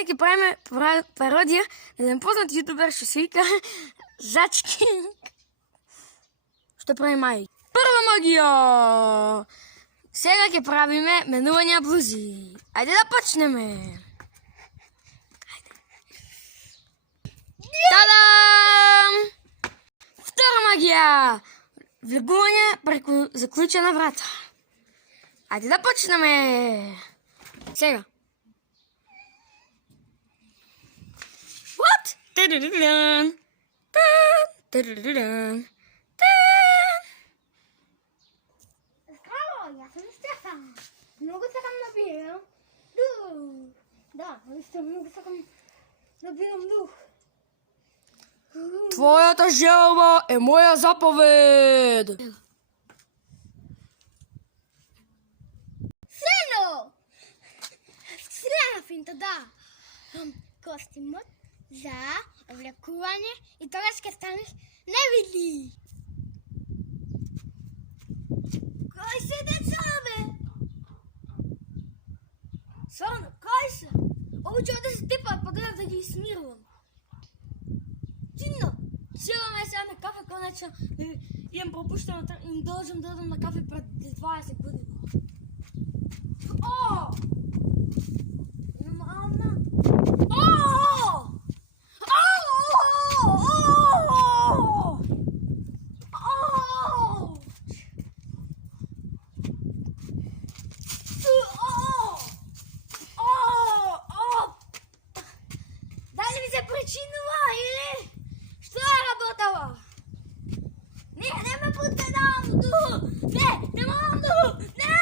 ние ќе правиме пародија на еден познат јутубер што се вика Зачки. Што прави мај. Прва магија! Сега ќе правиме менување блузи. Ајде да почнеме. Тадам! Втора магија! Влегување преку заклучена врата. Ајде да почнеме. Сега. What? Та-да-да-дан. Та-да-да-дан. Здраво, јас сум Стефан. Многу сакам да бијам дух. Да, многу сакам да бијам дух. Твојата желба е моја заповед. Сено! Среда финта, да. Костимот за облекување и тогаш ќе станеш невидли. Кој се децаве? Сварно, кој се? Овоќе да се тепат, па гледам да ги смирувам. Чинно, цела месеца на кафе, конечно, имам пропуштено и должам да одам на кафе пред 20 години. О! Нормална. О! Дали ми се причинува или што е работава? Не ме подгадам дух! Не мам дух! Не!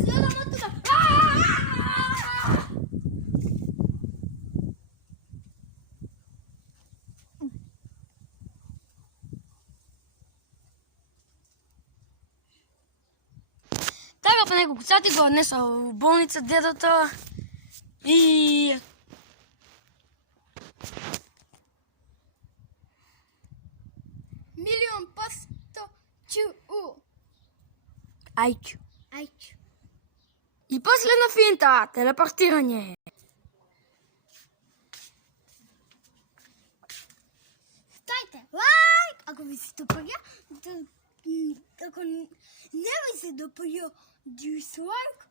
Следам од тука! Така по неколку сати го однесо во болница дедото и Милион посто чу. ајќу. Ајчу. И последна финта, телепортирање. Ставите лайк, ако ви се допаѓа. Ако не ви се допаѓа, дизлайк.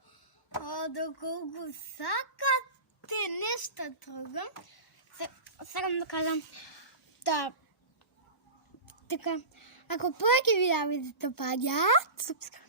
А доколку сакате нешто друго, сакам да кажам да така, ако повеќе видеа ви се допаѓаат, субскрайб.